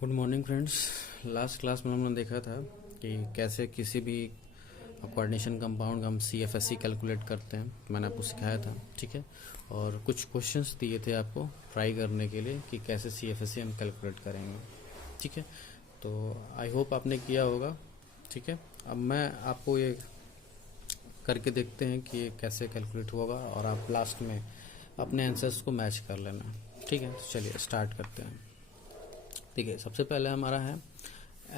Good morning friends. Last class में हमने देखा था कि कैसे किसी भी कोऑर्डिनेशन कंपाउंड का हम CFSE कैलकुलेट करते हैं। मैंने आपको सिखाया था, ठीक है। और कुछ क्वेश्चंस दिए थे आपको ट्राई करने के लिए कि कैसे CFSE हम कैलकुलेट करेंगे, ठीक है। तो आई होप आपने किया होगा, ठीक है। अब मैं आपको ये करके देखते हैं कि ये कैसे कैलकुलेट होगा और आप लास्ट में अपने आंसर्स को मैच कर लेना, ठीक है। तो चलिए स्टार्ट करते हैं। ठीक है, सबसे पहले हमारा है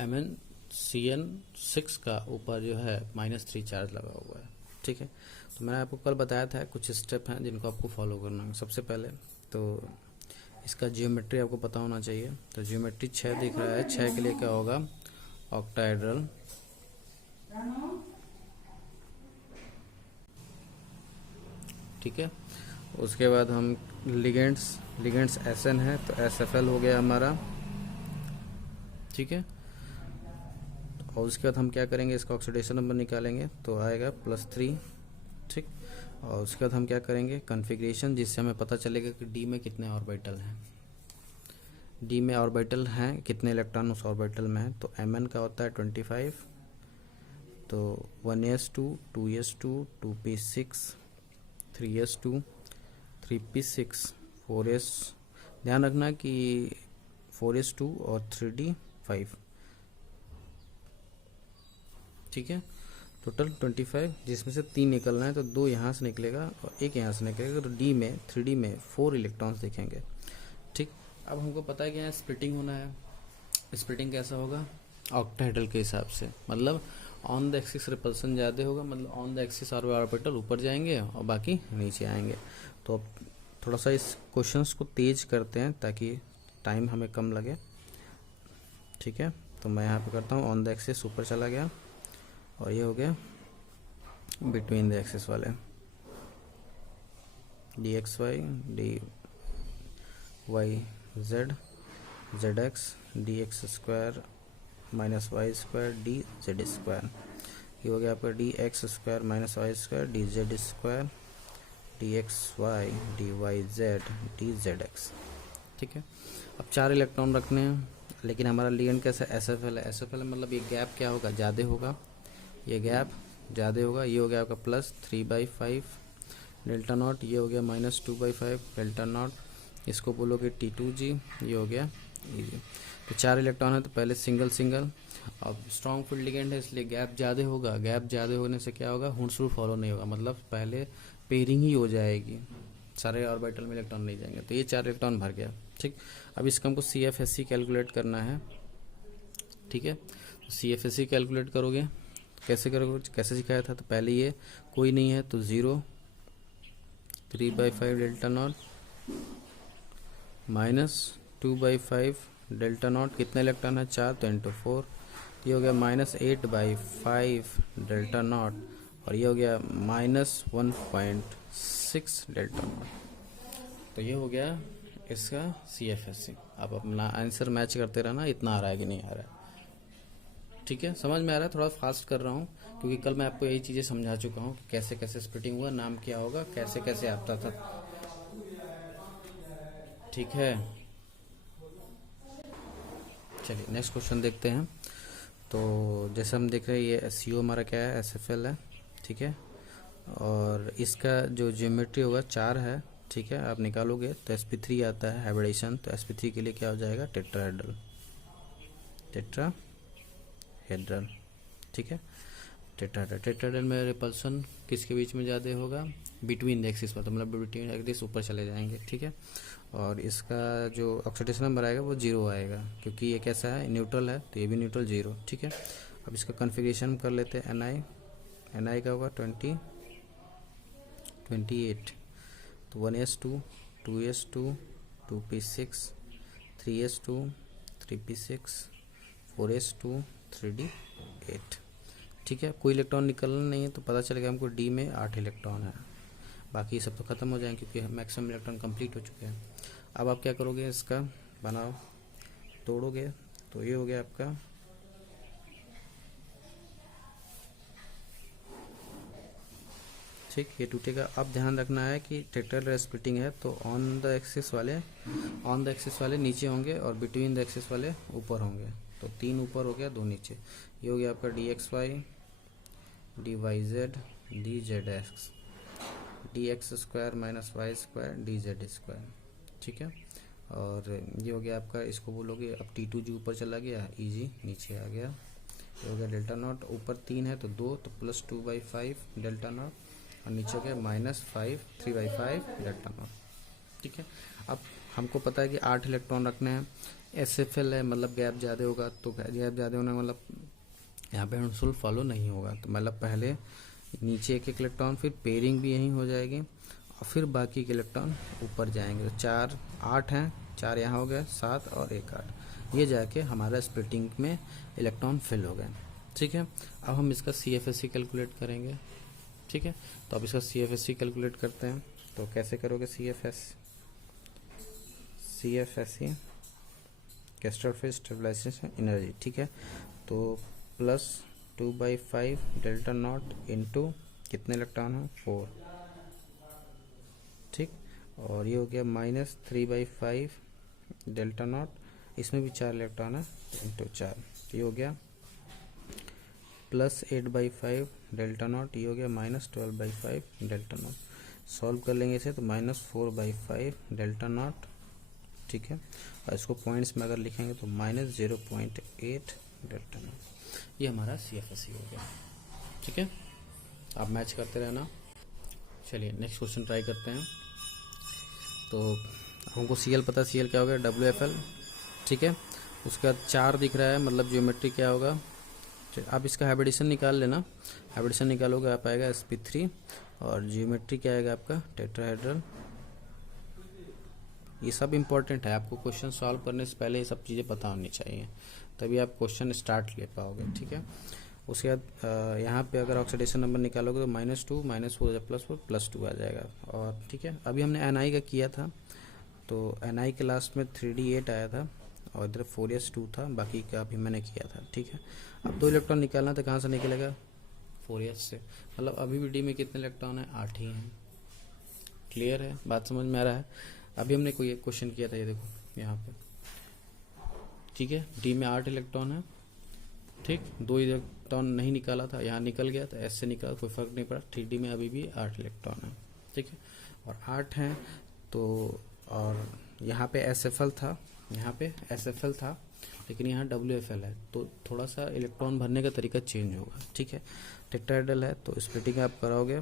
MnCN6 का ऊपर जो है -3 चार्ज लगा हुआ है, ठीक है। तो मैंने आपको कल बताया था कुछ स्टेप हैं जिनको आपको फॉलो करना है। सबसे पहले तो इसका जियोमेट्री आपको पता होना चाहिए। तो जियोमेट्री 6 दिख रहा है, 6 के लिए क्या होगा, ऑक्टाहेड्रल, ठीक है। उसके बाद हम लिगेंड्स SN है तो SFL हो गया हमारा, ठीक है। और उसके बाद हम क्या करेंगे, इसका ऑक्सीडेशन नंबर निकालेंगे तो आएगा +3, ठीक। और उसके बाद हम क्या करेंगे, कॉन्फ़िगरेशन, जिससे हमें पता चलेगा कि डी में कितने ऑर्बिटल हैं, डी में ऑर्बिटल हैं कितने इलेक्ट्रॉन उस ऑर्बिटल में है। तो Mn का होता है 25, तो 1s2 2s2 2p6 3s2 3p6 4s, ध्यान रखना कि 4s2 और 3d5, ठीक है। टोटल 25, जिसमें से 3 निकलना है तो 2 यहाँ से निकलेगा और 1 यहाँ से निकलेगा। तो डी में 3D में 4 इलेक्ट्रॉन्स दिखेंगे, ठीक। अब हमको पता है कि यहाँ स्प्लिटिंग होना है। स्प्लिटिंग कैसा होगा, ऑक्टाहेड्रल के हिसाब से, मतलब ऑन द एक्सिस रिपल्सन ज़्यादा होगा, मतलब ऑन द एक्सिस ऑर्बिटल ऊपर जाएंगे और बाकी नीचे आएंगे। तो अब थोड़ा सा इस क्वेश्चंस को तेज करते हैं ताकि टाइम हमें कम लगे, ठीक है। तो मैं यहाँ पे करता हूँ, ऑन द एक्सिस ऊपर चला गया और ये हो गया बिटवीन द एक्सिस वाले, dxy dy zx dx square -y square dz square, ये हो गया आपका dx square -y square dz square dxy dyz dzx, ठीक है। अब 4 इलेक्ट्रॉन रखने हैं, लेकिन हमारा लिगेंड कैसा SFL है। SFL मतलब ये गैप क्या होगा, ज़्यादा होगा, ये गैप ज़्यादा होगा। ये हो गया आपका +3/5 डेल्टा नॉट, ये हो गया -2/5 डेल्टा नॉट, इसको बोलोगे T2G, ये हो गया EG। तो 4 इलेक्ट्रॉन है तो पहले सिंगल। अब स्ट्रॉन्ग फील्ड लिगेंड है इसलिए गैप ज़्यादा होगा, गैप ज़्यादा होने से क्या होगा, हुंस रूल फॉलो नहीं होगा, मतलब पहले पेयरिंग ही हो जाएगी, सारे ऑर्बिटल में इलेक्ट्रॉन नहीं जाएंगे। तो ये 4 इलेक्ट्रॉन भर गया, ठीक। अब इसका हमको CFSE कैलकुलेट करना है, ठीक है। तो CFSE कैलकुलेट करोगे, कैसे करोगे, कैसे सिखाया था। तो पहले ये कोई नहीं है तो 0 3/5 डेल्टा नॉट -2/5 डेल्टा नॉट, कितने इलेक्ट्रॉन है 4 तो इंटू 4, ये हो गया -8/5 डेल्टा नॉट और ये हो गया -1.6 डेल्टा नॉट। तो ये हो गया इसका CFSE। आप अपना आंसर मैच करते रहना, इतना आ रहा है कि नहीं आ रहा है, ठीक है। समझ में आ रहा है, थोड़ा फास्ट कर रहा हूँ क्योंकि कल मैं आपको यही चीज़ें समझा चुका हूँ कि कैसे कैसे स्प्लिटिंग हुआ, नाम क्या होगा, कैसे कैसे आता था, ठीक है। चलिए नेक्स्ट क्वेश्चन देखते हैं। तो जैसे हम देख रहे हैं ये CO हमारा क्या है, SFL है, ठीक है। और इसका जो ज्योमेट्री होगा 4 है, ठीक है। आप निकालोगे तो sp3 आता है हाइब्रिडेशन, तो sp3 के लिए क्या हो जाएगा, टेट्राहेड्रल, ठीक है। टेट्राहेड्रल में रिपल्सन किसके बीच में ज़्यादा होगा, बिटवीन द एक्सिस पर, तो मतलब बिटवीन एक्सिस ऊपर चले जाएंगे, ठीक है। और इसका जो ऑक्सीडेशन नंबर आएगा वो 0 आएगा क्योंकि ये कैसा है, न्यूट्रल है, तो ये भी न्यूट्रल 0, ठीक है। अब इसका कॉन्फ़िगरेशन कर लेते हैं। ni का होगा 28, तो 1s2 2s2 2p6 3s2 3p6 4s2 3d8, ठीक है। कोई इलेक्ट्रॉन निकलना नहीं है तो पता चलेगा हमको डी में 8 इलेक्ट्रॉन है, बाकी सब तो ख़त्म हो जाएंगे क्योंकि मैक्सिमम इलेक्ट्रॉन कंप्लीट हो चुके हैं। अब आप क्या करोगे, इसका बनाओ, तोड़ोगे, तो ये हो गया आपका ठीक, ये टूटेगा। अब ध्यान रखना है कि टेट्राहेड्रल स्प्लिटिंग है तो ऑन द एक्सिस वाले नीचे होंगे और बिटवीन द एक्सिस वाले ऊपर होंगे। तो 3 ऊपर हो गया, 2 नीचे। ये हो गया आपका dxy dy dz dx square minus Y square dz square. ठीक है, और ये हो गया आपका, इसको बोलोगे अब T2 जी ऊपर चला गया, ईजी नीचे आ गया। ये हो गया डेल्टा नॉट, ऊपर 3 है तो 2, तो प्लस 2/5 डेल्टा नॉट, और नीचे हो गया -5 3/5 डेल्टा नॉट। ठीक है, अब हमको पता है कि 8 इलेक्ट्रॉन रखने हैं। SFL है, मतलब गैप ज़्यादा होगा, तो गैप ज़्यादा होने मतलब यहाँ पे हर्ट्ज़ फॉलो नहीं होगा। तो मतलब पहले नीचे एक इलेक्ट्रॉन, फिर पेयरिंग भी यहीं हो जाएगी, और फिर बाकी के इलेक्ट्रॉन ऊपर जाएंगे। तो 4 8 हैं, 4 यहाँ हो गए, 7 और 1 8, ये जाके हमारा स्प्लिटिंग में इलेक्ट्रॉन फिल हो गए। ठीक है, अब हम इसका CFSE कैलकुलेट करेंगे। ठीक है, तो अब इसका CFSE कैलकुलेट करते हैं। तो कैसे करोगे CFSE कैस्टरफिश स्टेबलाइजेशन एनर्जी। ठीक है, तो प्लस 2/5 डेल्टा नॉट इंटू कितने इलेक्ट्रॉन हैं, 4। ठीक, और ये हो गया -3/5 डेल्टा नॉट, इसमें भी 4 इलेक्ट्रॉन है, इंटू 4। ये हो गया प्लस 8/5 डेल्टा नॉट, ये हो गया -12/5 डेल्टा नॉट। सॉल्व कर लेंगे इसे तो -4/5 डेल्टा नॉट। ठीक है, और इसको पॉइंट्स में अगर लिखेंगे तो -0.8 डेल्टा नॉट। ये हमारा CFSE हो गया। ठीक है, आप मैच करते रहना। चलिए नेक्स्ट क्वेश्चन ट्राई करते हैं। तो हमको CL पता, CL क्या हो गया, WFL। ठीक है, उसके बाद 4 दिख रहा है, मतलब ज्योमेट्री क्या होगा। आप इसका हाइब्रिडेशन निकाल लेना, हाइब्रिडेशन निकालोगे आप आएगा sp3, और ज्योमेट्री क्या आएगा आपका टेट्राहेड्रल। ये सब इम्पोर्टेंट है, आपको क्वेश्चन सॉल्व करने से पहले ये सब चीज़ें पता होनी चाहिए, तभी आप क्वेश्चन स्टार्ट ले पाओगे। ठीक है, उसके बाद यहाँ पे अगर ऑक्सीडेशन नंबर निकालोगे तो -2 -4 +4 +2 आ जाएगा। और ठीक है, अभी हमने Ni का किया था, तो Ni के लास्ट में 3d8 आया था, और इधर 4s2 था, बाकी का अभी मैंने किया था। ठीक है, अब 2 इलेक्ट्रॉन निकालना था, कहाँ से निकलेगा, 4s से। मतलब अभी भी डी में कितने इलेक्ट्रॉन है, 8 ही हैं। क्लियर है, बात समझ में आ रहा है। अभी हमने कोई एक क्वेश्चन किया था, ये देखो यहाँ पे। ठीक है, डी में 8 इलेक्ट्रॉन है। ठीक, 2 इलेक्ट्रॉन नहीं निकाला था, यहाँ निकल गया, तो एस से निकाला, कोई फर्क नहीं पड़ा। 3D में अभी भी 8 इलेक्ट्रॉन है। ठीक है, और 8 हैं तो, और यहाँ पे SFL था, यहाँ पे SFL था, लेकिन यहाँ WFL है, तो थोड़ा सा इलेक्ट्रॉन भरने का तरीका चेंज होगा। ठीक है, टेट्राहेड्रल है तो स्प्लिटिंग आप कराओगे।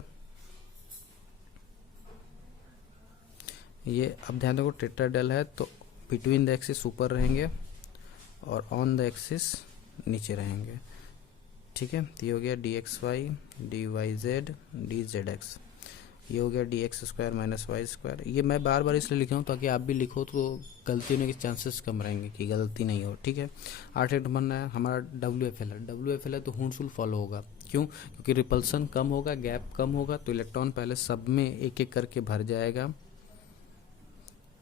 ये अब ध्यान रखो, टेट्राहेड्रल है तो बिटवीन द एक्सिस ऊपर रहेंगे और ऑन द एक्सिस नीचे रहेंगे। ठीक है, तो ये हो गया dxy dyz dzx, ये हो गया dx square minus Y square. ये मैं बार बार इसलिए लिखा हूँ ताकि आप भी लिखो तो गलती होने के चांसेस कम रहेंगे, कि गलती नहीं हो। ठीक है, 8 इलेक्ट्रॉन बनना है, हमारा WFL है, WFL है तो हर्ट्ज़ फॉलो होगा। क्यों, क्योंकि रिपल्सन कम होगा, गैप कम होगा, तो इलेक्ट्रॉन पहले सब में एक एक करके भर जाएगा।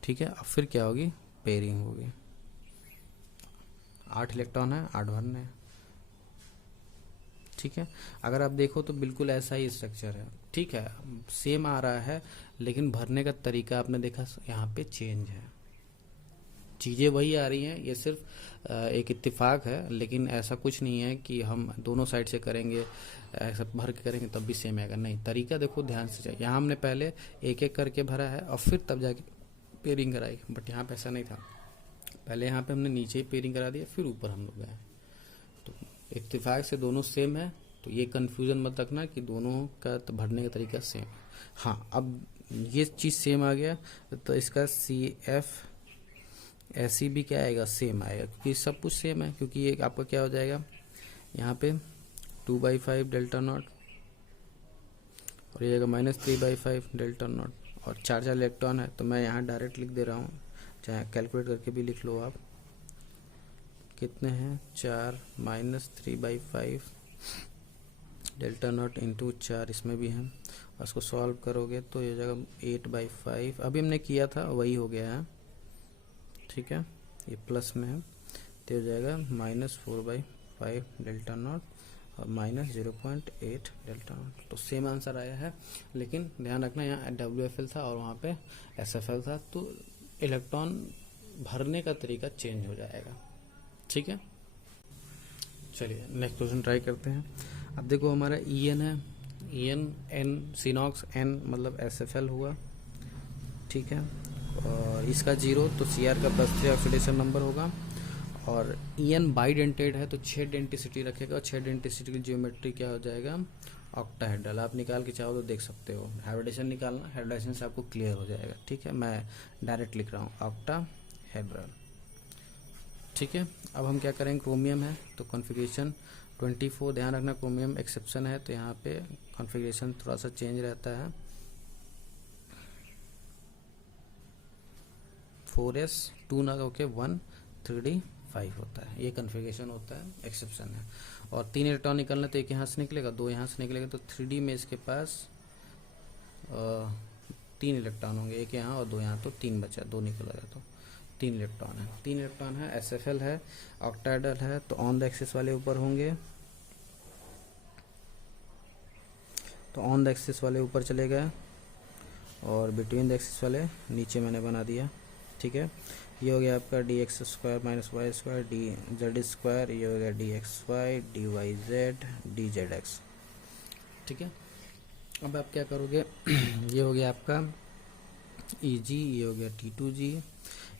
ठीक है, अब फिर क्या होगी, पेयरिंग होगी। 8 इलेक्ट्रॉन है, 8 भरने हैं। ठीक है, अगर आप देखो तो बिल्कुल ऐसा ही स्ट्रक्चर है। ठीक है, सेम आ रहा है, लेकिन भरने का तरीका आपने देखा यहाँ पे चेंज है। चीज़ें वही आ रही हैं, ये सिर्फ एक इत्तेफाक है, लेकिन ऐसा कुछ नहीं है कि हम दोनों साइड से करेंगे, ऐसा भर के करेंगे तब भी सेम आएगा। नहीं, तरीका देखो ध्यान से चाहिए। यहाँ हमने पहले एक एक करके भरा है और फिर तब जाके पेयरिंग कराई, बट यहाँ पे ऐसा नहीं था। पहले यहाँ पे हमने नीचे ही पेयरिंग करा दिया, फिर ऊपर हम लोग गए। तो इत्तेफाक से दोनों सेम है, तो ये कन्फ्यूज़न मत रखना कि दोनों का तो भरने का तरीका सेम। हाँ, अब ये चीज़ सेम आ गया तो इसका CFSE भी क्या आएगा, सेम आएगा, क्योंकि सब कुछ सेम है। क्योंकि ये आपका क्या हो जाएगा, यहाँ पे 2/5 डेल्टा नॉट, और ये आएगा -3/5 डेल्टा नॉट, और 4 इलेक्ट्रॉन है, तो मैं यहाँ डायरेक्ट लिख दे रहा हूँ, चाहे कैलकुलेट करके भी लिख लो आप। कितने हैं, 4 -3/5 डेल्टा नॉट इंटू 4, इसमें भी हैं, और इसको सॉल्व करोगे तो ये जगह 8/5 अभी हमने किया था वही हो गया है। ठीक है, ये प्लस में है, तो हो जाएगा -4/5 delta not, minus 0.8 delta not. तो सेम आंसर आया है, लेकिन ध्यान रखना यहाँ WFL था और वहाँ पे SFL था, तो इलेक्ट्रॉन भरने का तरीका चेंज हो जाएगा। ठीक है, चलिए नेक्स्ट क्वेश्चन ट्राई करते हैं। अब देखो हमारा EN है, EN N सिनॉक्स N मतलब SFL हुआ, ठीक है, और इसका 0 तो Cr का +3 ऑक्सीडेशन नंबर होगा, और EN बाइडेंटेड है तो 6 डेंटिसिटी रखेगा, और 6 डेंटिसिटी की जियोमेट्री क्या हो जाएगा, ऑक्टाहेड्रल। आप निकाल के चाहो तो देख सकते हो, हाइब्रिडेशन निकालना, हाइब्रिडेशन से आपको क्लियर हो जाएगा। ठीक है, मैं डायरेक्ट लिख रहा हूँ ऑक्टाहेड्रल। ठीक है, अब हम क्या करेंगे, क्रोमियम है तो कॉन्फ़िगरेशन 24, ध्यान रखना क्रोमियम एक्सेप्शन है तो यहाँ पे कॉन्फ़िगरेशन थोड़ा सा चेंज रहता है। 4s 2 ना होके 1 3d 5 होता है, ये कॉन्फ़िगरेशन होता है, एक्सेप्शन है। और 3 इलेक्ट्रॉन निकलना तो एक यहाँ से निकलेगा, 2 यहाँ से निकलेगा, तो 3d में इसके पास 3 इलेक्ट्रॉन होंगे, एक यहाँ और 2 यहाँ, तो 3 बचा, 2 निकलेगा तो 3 इलेक्ट्रॉन है। 3 इलेक्ट्रॉन है, SFL है, ऑक्टाहेड्रल है, तो ऑन द एक्सिस वाले ऊपर होंगे, तो ऑन द एक्सिस वाले ऊपर चले गए और बिटवीन द एक्सिस वाले नीचे मैंने बना दिया। ठीक है, ये हो गया आपका dx square minus Y square dz², ये हो गया dxy dyz dzx। ठीक है, अब आप क्या करोगे ये हो गया आपका Eg, ये हो गया T2g,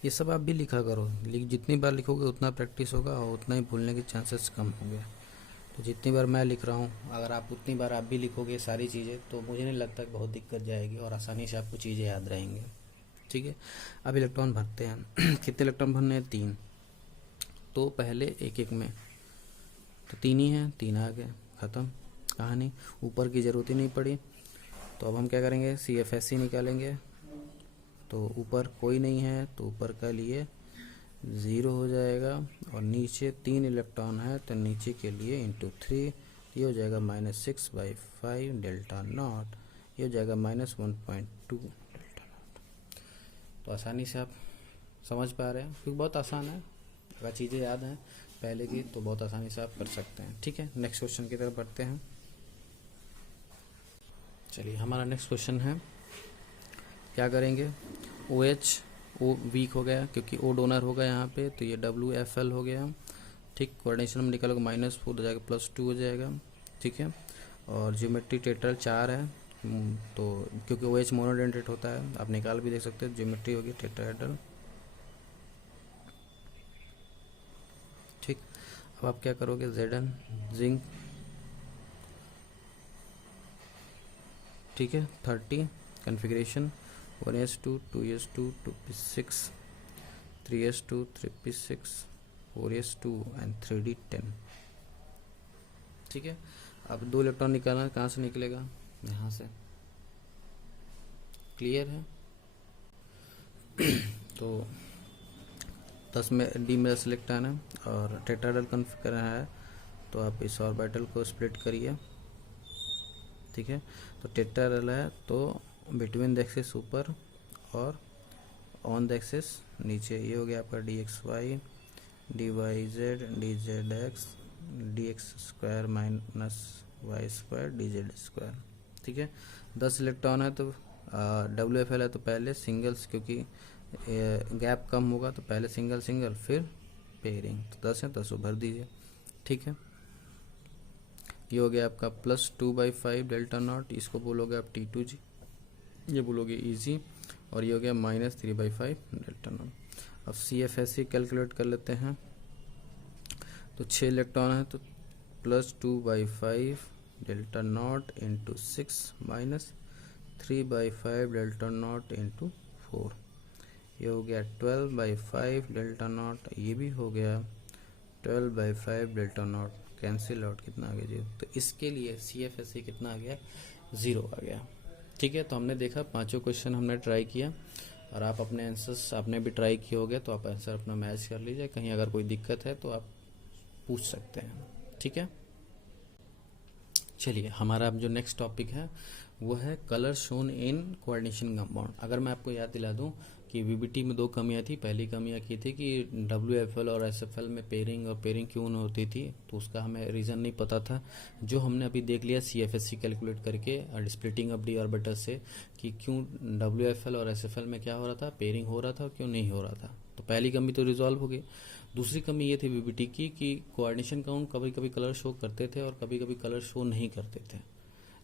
ये सब आप भी लिखा करो, जितनी बार लिखोगे उतना प्रैक्टिस होगा और उतना ही भूलने के चांसेस कम होंगे। तो जितनी बार मैं लिख रहा हूँ अगर आप उतनी बार आप भी लिखोगे सारी चीज़ें, तो मुझे नहीं लगता कि बहुत दिक्कत जाएगी और आसानी से आपको चीज़ें याद रहेंगी। ठीक है, अब इलेक्ट्रॉन भरते हैं कितने इलेक्ट्रॉन भरने हैं, 3, तो पहले एक एक में, तो 3 ही हैं, 3 आ गए, ख़त्म कहानी, ऊपर की ज़रूरत ही नहीं पड़ी। तो अब हम क्या करेंगे, CFSE निकालेंगे, तो ऊपर कोई नहीं है तो ऊपर का लिए 0 हो जाएगा, और नीचे 3 इलेक्ट्रॉन है तो नीचे के लिए इंटू 3, ये हो जाएगा -6/5 डेल्टा नॉट, ये हो जाएगा -1.2 डेल्टा नॉट। तो आसानी से आप समझ पा रहे हैं, क्योंकि बहुत आसान है, अगर चीज़ें याद हैं पहले की तो बहुत आसानी से आप कर सकते हैं। ठीक है, नेक्स्ट क्वेश्चन की तरफ बढ़ते हैं। चलिए हमारा नेक्स्ट क्वेश्चन है, क्या करेंगे, OH O वीक हो गया क्योंकि O डोनर होगा यहाँ पे, तो ये WFL हो गया। ठीक, कोऑर्डिनेशन में निकालोगे -4 हो जाएगा, +2 हो जाएगा। ठीक है, और ज्योमेट्री टेट्रल 4 है, तो क्योंकि OH मोनोडेंटेट होता है, आप निकाल भी देख सकते हो, ज्योमेट्री होगी टेट्राहेड्रल। ठीक, अब आप क्या करोगे, Zn जिंक, ठीक है, 30 configuration 1s2 2s2 2p6 3s2 3p6 4s2 and 3d10। ठीक है, अब 2 इलेक्ट्रॉन निकालना, कहाँ से निकलेगा, यहाँ से, क्लियर है। तो 10 में D में 10 इलेक्ट्रॉन है और टेट्राहेड्रल कॉन्फ़िगर है, तो आप इस ऑर्बिटल को स्प्लिट करिए। ठीक है, तो टेट्राहेड्रल है तो बिटवीन द एक्सिस ऊपर और ऑन द एक्सिस नीचे, ये हो गया आपका dxy dyz dzx dx² minus Y square dz²। ठीक है, 10 इलेक्ट्रॉन है तो WFL है तो पहले सिंगल्स, क्योंकि गैप कम होगा तो पहले सिंगल सिंगल फिर पेयरिंग, तो 10 है 10 भर दीजिए। ठीक है, ये हो गया आपका +2/5 डेल्टा नॉट, इसको बोलोगे आप T2g, ये बोलोगे Eg, और ये हो गया -3/5 डेल्टा नॉट। अब CFSE कैलकुलेट कर लेते हैं, तो 6 इलेक्ट्रॉन है तो +2/5 delta not into 6 -3/5 delta not into 4, ये हो गया 12/5 डेल्टा नॉट, ये भी हो गया 12/5 डेल्टा नॉट, कैंसिल आउट, कितना आ गया 0। तो इसके लिए CFSE कितना आ गया, 0 आ गया। ठीक है, तो हमने देखा 5 क्वेश्चन हमने ट्राई किया, और आप अपने आंसर्स आपने भी ट्राई किए होंगे, तो आप आंसर अपना मैच कर लीजिए, कहीं अगर कोई दिक्कत है तो आप पूछ सकते हैं। ठीक है, चलिए हमारा अब जो नेक्स्ट टॉपिक है वो है colour shown in coordination compound. अगर मैं आपको याद दिला दूं कि वीबीटी में दो कमियां थी। पहली कमियां की थी कि WFL और SFL में पेयरिंग और पेयरिंग क्यों नहीं होती थी, तो उसका हमें रीज़न नहीं पता था, जो हमने अभी देख लिया CFSC कैलकुलेट करके स्प्लिटिंग अप डी ऑर्बिटल से कि क्यों WFL और SFL में क्या हो रहा था, पेयरिंग हो रहा था और क्यों नहीं हो रहा था। तो पहली कमी तो रिजॉल्व हो गई। दूसरी कमी ये थी वीबीटी की कि कोऑर्डिनेशन काउंट कभी कभी कलर शो करते थे और कभी कभी कलर शो नहीं करते थे।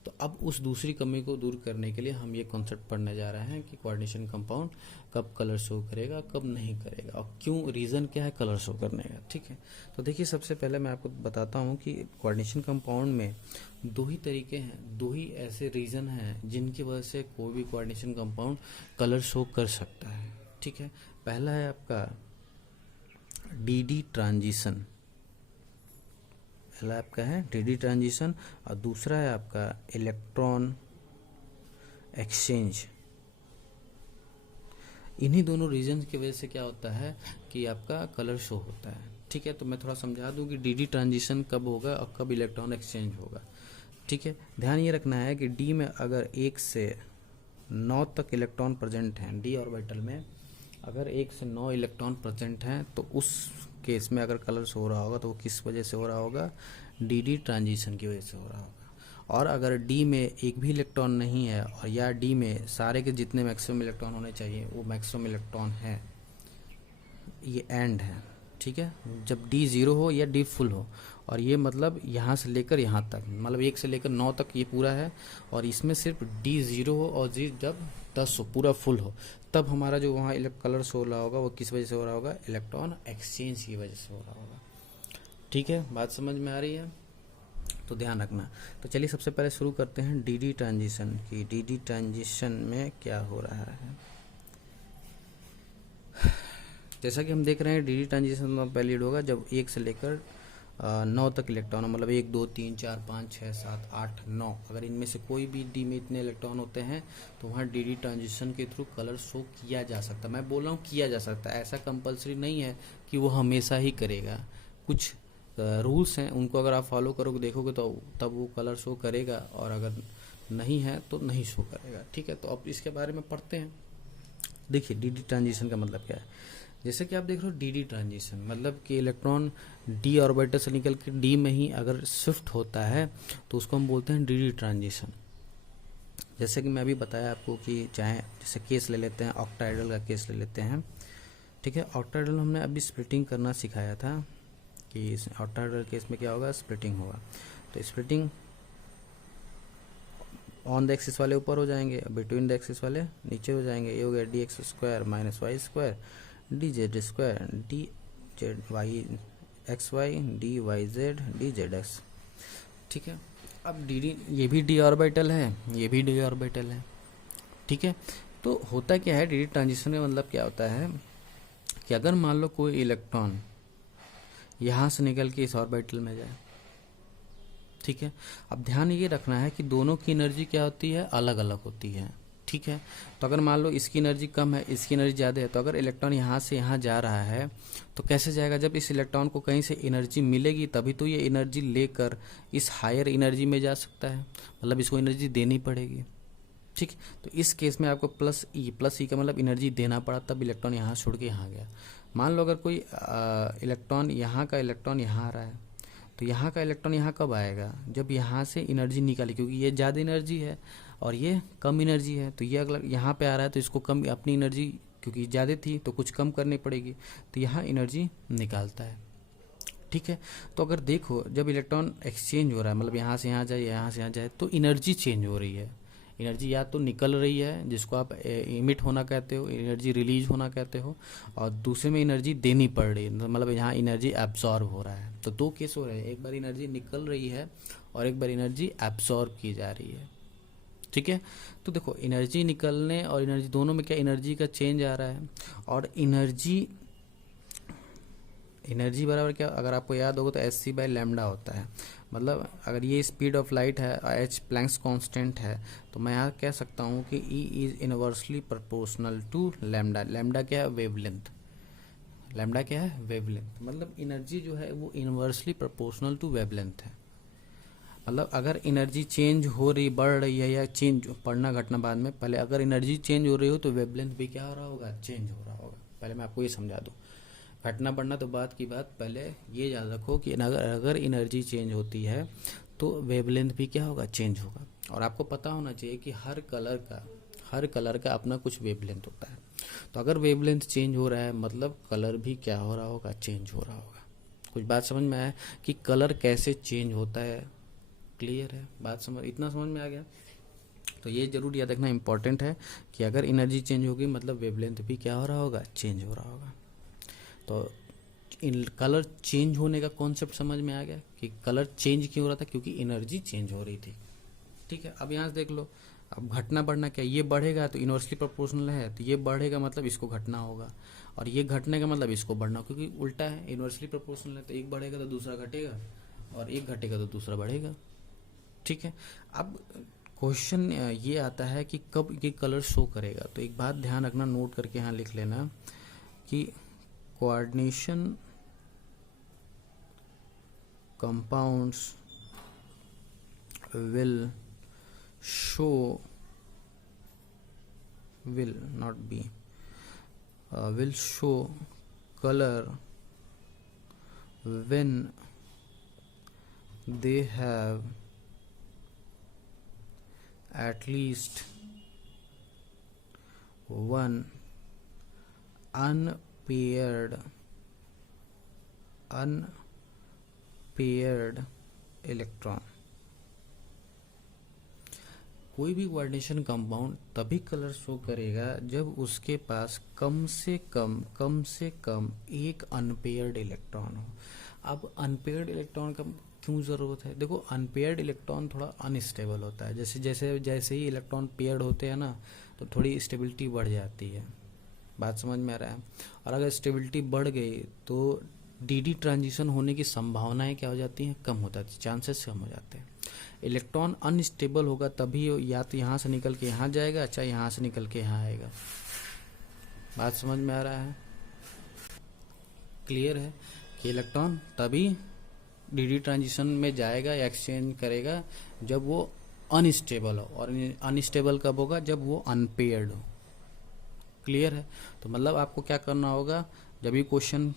तो अब उस दूसरी कमी को दूर करने के लिए हम ये कॉन्सेप्ट पढ़ने जा रहे हैं कि कोऑर्डिनेशन कंपाउंड कब कलर शो करेगा, कब नहीं करेगा और क्यों, रीज़न क्या है कलर शो करने का। ठीक है, तो देखिए सबसे पहले मैं आपको बताता हूँ कि कोऑर्डिनेशन कंपाउंड में दो ही तरीके हैं, दो ही ऐसे रीज़न हैं जिनकी वजह से कोई भी कोऑर्डिनेशन कंपाउंड कलर शो कर सकता है। ठीक है, पहला है आपका DD ट्रांजिशन, पहला आपका है DD ट्रांजिशन और दूसरा है आपका इलेक्ट्रॉन एक्सचेंज। इन्हीं दोनों रीजन की वजह से क्या होता है कि आपका कलर शो होता है। ठीक है, तो मैं थोड़ा समझा दूं कि DD ट्रांजिशन कब होगा और कब इलेक्ट्रॉन एक्सचेंज होगा। ठीक है, ध्यान ये रखना है कि D में अगर 1 से 9 तक इलेक्ट्रॉन प्रेजेंट हैं, D ऑर्बिटल में अगर 1 से 9 इलेक्ट्रॉन प्रेजेंट हैं, तो उस केस में अगर कलर शो हो रहा होगा तो वो किस वजह से हो रहा होगा, DD ट्रांजिशन की वजह से हो रहा होगा। और अगर D में एक भी इलेक्ट्रॉन नहीं है और या D में सारे के जितने मैक्सिमम इलेक्ट्रॉन होने चाहिए वो मैक्सिमम इलेक्ट्रॉन है, ये एंड है। ठीक है, जब D 0 हो या D फुल हो, और ये मतलब यहाँ से लेकर यहाँ तक, मतलब 1 से लेकर 9 तक ये पूरा है, और इसमें सिर्फ D 0 हो और जी जब 10 हो, पूरा फुल हो, तब हमारा जो वहाँ कलर शो हो रहा होगा वो किस वजह से हो रहा होगा, इलेक्ट्रॉन एक्सचेंज की वजह से हो रहा होगा। ठीक है, बात समझ में आ रही है, तो ध्यान रखना। तो चलिए सबसे पहले शुरू करते हैं DD ट्रांजिशन की। DD ट्रांजिशन में क्या हो रहा है, जैसा कि हम देख रहे हैं DD ट्रांजिशन वैलिड होगा जब 1 से लेकर 9 तक इलेक्ट्रॉन, मतलब 1 2 3 4 5 6 7 8 9, अगर इनमें से कोई भी D में इतने इलेक्ट्रॉन होते हैं तो वहाँ DD ट्रांजिशन के थ्रू कलर शो किया जा सकता है। मैं बोल रहा हूँ किया जा सकता है, ऐसा कंपलसरी नहीं है कि वो हमेशा ही करेगा। कुछ रूल्स हैं, उनको अगर आप फॉलो करोगे देखोगे तो तब वो कलर शो करेगा, और अगर नहीं है तो नहीं शो करेगा। ठीक है, तो अब इसके बारे में पढ़ते हैं। देखिए DD ट्रांजिशन का मतलब क्या है, जैसे कि आप देख रहे हो DD ट्रांजिशन मतलब कि इलेक्ट्रॉन D ऑर्बिटल से निकल के D में ही अगर शिफ्ट होता है तो उसको हम बोलते हैं DD ट्रांजिशन। जैसे कि मैं अभी बताया आपको कि चाहे जैसे केस ले लेते हैं, ऑक्टाहेड्रल का केस ले लेते हैं। ठीक है, ऑक्टाहेड्रल हमने अभी स्प्लिटिंग करना सिखाया था कि इस ऑक्टाहेड्रल केस में क्या होगा, स्प्लिटिंग होगा। तो स्प्लिटिंग ऑन द एक्सिस वाले ऊपर हो जाएंगे, बिटवीन द एक्सिस वाले नीचे हो जाएंगे। ये हो गया DX square minus Y square DZ square DZY XY DYZ DZX। ठीक है, अब DD, ये भी D ऑर्बिटल है, ये भी D ऑर्बिटल है। ठीक है, तो होता क्या है DD ट्रांजिशन का मतलब क्या होता है कि अगर मान लो कोई इलेक्ट्रॉन यहाँ से निकल के इस ऑर्बिटल में जाए, ठीक है, अब ध्यान ये रखना है कि दोनों की एनर्जी क्या होती है, अलग अलग होती है। ठीक है, तो अगर मान लो इसकी एनर्जी कम है, इसकी एनर्जी ज़्यादा है, तो अगर इलेक्ट्रॉन यहाँ से यहाँ जा रहा है तो कैसे जाएगा, जब इस इलेक्ट्रॉन को कहीं से एनर्जी मिलेगी तभी तो ये एनर्जी लेकर इस हायर एनर्जी में जा सकता है, मतलब इसको एनर्जी देनी पड़ेगी। ठीक, तो इस केस में आपको प्लस ई का मतलब एनर्जी देना पड़ा, तब इलेक्ट्रॉन यहाँ छोड़ के यहाँ गया। मान लो अगर कोई इलेक्ट्रॉन यहाँ का इलेक्ट्रॉन यहाँ आ रहा है, तो यहाँ का इलेक्ट्रॉन यहाँ कब आएगा, जब यहाँ से एनर्जी निकाली, क्योंकि ये ज़्यादा एनर्जी है और ये कम एनर्जी है, तो ये अगर यहाँ पे आ रहा है तो इसको कम अपनी एनर्जी, क्योंकि ज़्यादा थी तो कुछ कम करनी पड़ेगी, तो यहाँ एनर्जी निकालता है। ठीक है, तो अगर देखो जब इलेक्ट्रॉन एक्सचेंज हो रहा है, मतलब यहाँ से यहाँ जाए, यहाँ से यहाँ जाए, तो एनर्जी चेंज हो रही है। एनर्जी या तो निकल रही है जिसको आप इमिट होना कहते हो, एनर्जी रिलीज होना कहते हो, और दूसरे में एनर्जी देनी पड़ रही है, मतलब यहाँ एनर्जी एब्जॉर्ब हो रहा है। तो दो केस हो रहे हैं, एक बार एनर्जी निकल रही है और एक बार एनर्जी एब्जॉर्ब की जा रही है। ठीक है, तो देखो एनर्जी निकलने और एनर्जी दोनों में क्या एनर्जी का चेंज आ रहा है, और एनर्जी बराबर क्या, अगर आपको याद होगा तो hc/λ होता है। मतलब अगर ये स्पीड ऑफ लाइट है और h प्लैंक्स कांस्टेंट है, तो मैं यहाँ कह सकता हूँ कि E is inversely proportional to lambda. Lambda क्या है, वेवलेंथ। लैम्डा क्या है, वेवलेंथ, मतलब एनर्जी जो है वो इनवर्सली प्रोपोर्शनल टू वेवलेंथ है। मतलब अगर एनर्जी चेंज हो रही, बढ़ रही है या चेंज, पढ़ना घटना बाद में, पहले अगर एनर्जी चेंज हो रही हो तो वेवलेंथ भी क्या हो रहा होगा, चेंज हो रहा होगा। पहले मैं आपको ये समझा दूँ, घटना बढ़ना तो बात की बात, पहले ये याद रखो कि अगर एनर्जी चेंज होती है तो वेवलेंथ भी क्या होगा, चेंज होगा। और आपको पता होना चाहिए कि हर कलर का अपना कुछ वेवलेंथ होता है। तो अगर वेवलेंथ चेंज हो रहा है मतलब कलर भी क्या हो रहा होगा, चेंज हो रहा होगा। कुछ बात समझ में आया कि कलर कैसे चेंज होता है? क्लियर है बात? इतना समझ में आ गया? तो ये जरूर याद रखना इंपॉर्टेंट है कि अगर एनर्जी चेंज होगी मतलब वेवलेंथ भी क्या हो रहा होगा, चेंज हो रहा होगा। तो इन कलर चेंज होने का कॉन्सेप्ट समझ में आ गया कि कलर चेंज क्यों हो रहा था, क्योंकि एनर्जी चेंज हो रही थी। ठीक है, अब यहाँ से देख लो, अब घटना बढ़ना क्या, ये बढ़ेगा तो इनवर्सली प्रोपोर्शनल है, तो ये बढ़ेगा मतलब इसको घटना होगा, और ये घटने का मतलब इसको बढ़ना, क्योंकि उल्टा है, इनवर्सली प्रोपोर्शनल है तो एक बढ़ेगा तो दूसरा घटेगा, और एक घटेगा तो दूसरा बढ़ेगा। ठीक है, अब क्वेश्चन ये आता है कि कब ये कलर शो करेगा। तो एक बात ध्यान रखना, नोट करके यहाँ लिख लेना कि coordination compounds will show, will not be, will show color when they have at least one unpaired electron. कोई भी कोऑर्डिनेशन कंपाउंड तभी कलर शो करेगा जब उसके पास कम से कम एक अनपेयर्ड इलेक्ट्रॉन हो। अब अनपेयर्ड इलेक्ट्रॉन का क्यों ज़रूरत है? देखो, अनपेयर्ड इलेक्ट्रॉन थोड़ा अनस्टेबल होता है, जैसे ही इलेक्ट्रॉन पेयर्ड होते हैं ना तो थोड़ी स्टेबिलिटी बढ़ जाती है। बात समझ में आ रहा है? और अगर स्टेबिलिटी बढ़ गई तो डी ट्रांजिशन होने की संभावनाएं क्या हो जाती हैं, कम हो जाती है, चांसेस कम हो जाते हैं। इलेक्ट्रॉन अनस्टेबल होगा तभी या तो यहाँ से निकल के यहाँ जाएगा, चाहे यहाँ से निकल के यहाँ आएगा। बात समझ में आ रहा है? क्लियर है कि इलेक्ट्रॉन तभी डी ट्रांजिशन में जाएगा या एक्सचेंज करेगा जब वो अनस्टेबल हो, और अनस्टेबल कब होगा, जब वो अनपेयर्ड हो। क्लियर है? तो मतलब आपको क्या करना होगा, जब भी क्वेश्चन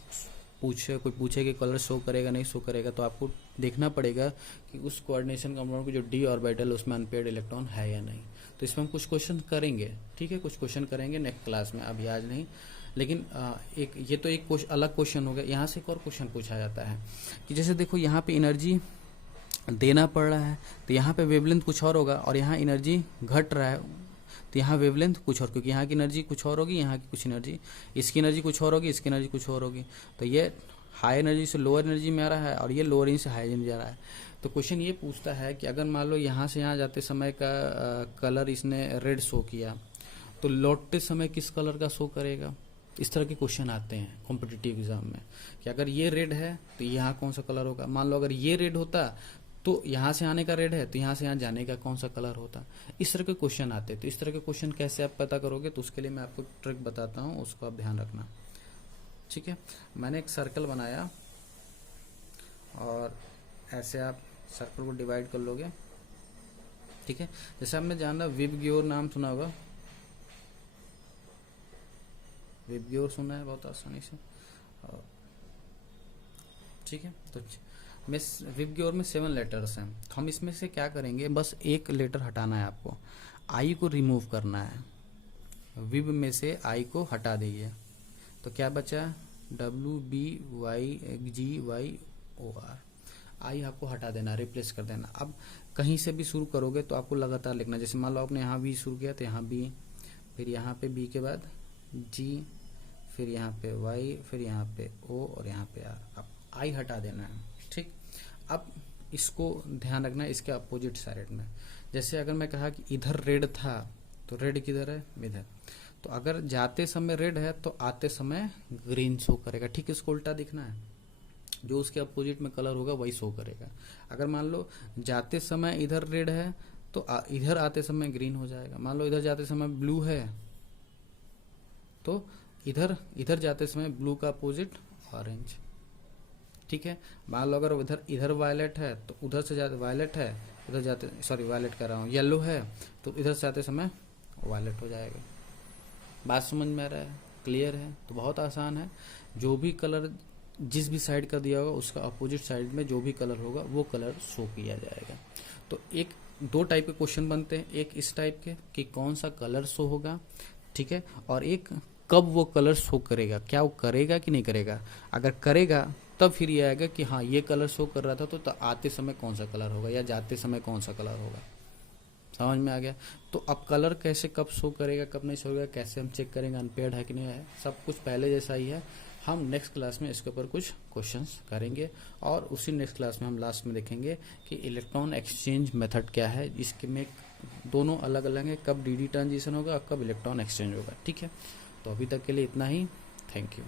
कोई पूछे कि कलर शो करेगा नहीं शो करेगा, तो आपको देखना पड़ेगा कि उस कोऑर्डिनेशन कंपाउंड की जो डी ऑर्बिटल उसमें अनपेयर्ड इलेक्ट्रॉन है या नहीं। तो इसमें हम कुछ क्वेश्चन करेंगे, ठीक है, कुछ क्वेश्चन करेंगे नेक्स्ट क्लास में, अभी आज नहीं। लेकिन ये तो एक अलग क्वेश्चन हो गया। यहाँ से एक और क्वेश्चन पूछा जाता है कि जैसे देखो यहाँ पे एनर्जी देना पड़ रहा है तो यहाँ पे वेवलेंथ कुछ और होगा, और यहाँ एनर्जी घट रहा है तो यहाँ वेवलेंथ कुछ और, क्योंकि यहाँ की एनर्जी कुछ और होगी, यहाँ की कुछ एनर्जी, इसकी एनर्जी कुछ और होगी, इसकी एनर्जी कुछ और होगी। तो ये हाई एनर्जी से लोअर एनर्जी में आ रहा है और ये लोअर एनर्जी से हाई एनर्जी आ रहा है। तो क्वेश्चन ये पूछता है कि अगर मान लो यहाँ से यहाँ जाते समय का कलर इसने रेड शो किया तो लौटते समय किस कलर का शो करेगा। इस तरह के क्वेश्चन आते हैं कॉम्पिटिटिव एग्जाम में कि अगर ये रेड है तो यहाँ कौन सा कलर होगा। मान लो अगर ये रेड होता तो यहाँ से आने का रेड है तो यहाँ से यहाँ जाने का कौन सा कलर होता। इस तरह के क्वेश्चन आते। तो इस तरह के क्वेश्चन कैसे आप पता करोगे, तो उसके लिए मैं आपको ट्रिक बताता हूँ, उसको आप ध्यान रखना। ठीक है, मैंने एक सर्कल बनाया और ऐसे आप सर्कल को डिवाइड कर लोगे। ठीक है, जैसे आपने जाना विबग्योर नाम सुना होगा, विबग्योर सुना है बहुत आसानी से। ठीक है, तो विबग्योर में 7 लेटर्स हैं, तो हम इसमें से क्या करेंगे, बस एक लेटर हटाना है आपको, आई को रिमूव करना है। विब में से आई को हटा दीजिए तो क्या बचा, WBYGYOR। आई आपको हटा देना, रिप्लेस कर देना। अब कहीं से भी शुरू करोगे तो आपको लगातार लिखना। जैसे मान लो आपने यहाँ बी शुरू किया तो यहाँ बी, फिर यहाँ पे बी के बाद जी, फिर यहाँ पे वाई, फिर यहाँ पे ओ और यहाँ पे आर। अब आई हटा देना है। ठीक, अब इसको ध्यान रखना इसके अपोजिट साइड में। जैसे अगर मैं कहा कि इधर रेड था तो रेड किधर है, इधर। तो अगर जाते समय रेड है तो आते समय ग्रीन शो करेगा। ठीक, इसको उल्टा दिखना है, जो उसके अपोजिट में कलर होगा वही शो करेगा। अगर मान लो जाते समय इधर रेड है तो इधर आते समय ग्रीन हो जाएगा। मान लो इधर जाते समय ब्लू है तो इधर जाते समय ब्लू का अपोजिट ऑरेंज। ठीक है। मान लो अगर इधर इधर वायलेट है तो उधर से जाते वायलेट है, उधर जाते सॉरी वायलेट कर रहा हूँ, येलो है तो इधर से आते समय वायलेट हो जाएगा। बात समझ में आ रहा है, क्लियर है? तो बहुत आसान है, जो भी कलर जिस भी साइड का दिया होगा उसका अपोजिट साइड में जो भी कलर होगा वो कलर शो किया जाएगा। तो एक दो टाइप के क्वेश्चन बनते हैं, एक इस टाइप के कि कौन सा कलर शो होगा, ठीक है, और एक कब वो कलर शो करेगा, क्या वो करेगा कि नहीं करेगा। अगर करेगा तब फिर ये आएगा कि हाँ ये कलर शो कर रहा था तो आते समय कौन सा कलर होगा या जाते समय कौन सा कलर होगा। समझ में आ गया? तो अब कलर कैसे कब शो करेगा कब नहीं शो करेगा, कैसे हम चेक करेंगे अनपेयर्ड है कि नहीं है, सब कुछ पहले जैसा ही है। हम नेक्स्ट क्लास में इसके ऊपर कुछ क्वेश्चंस करेंगे और उसी नेक्स्ट क्लास में हम लास्ट में देखेंगे कि इलेक्ट्रॉन एक्सचेंज मेथड क्या है, इसके में दोनों अलग अलग है, कब डी ट्रांजिशन होगा और कब इलेक्ट्रॉन एक्सचेंज होगा। ठीक है, तो अभी तक के लिए इतना ही। Thank you.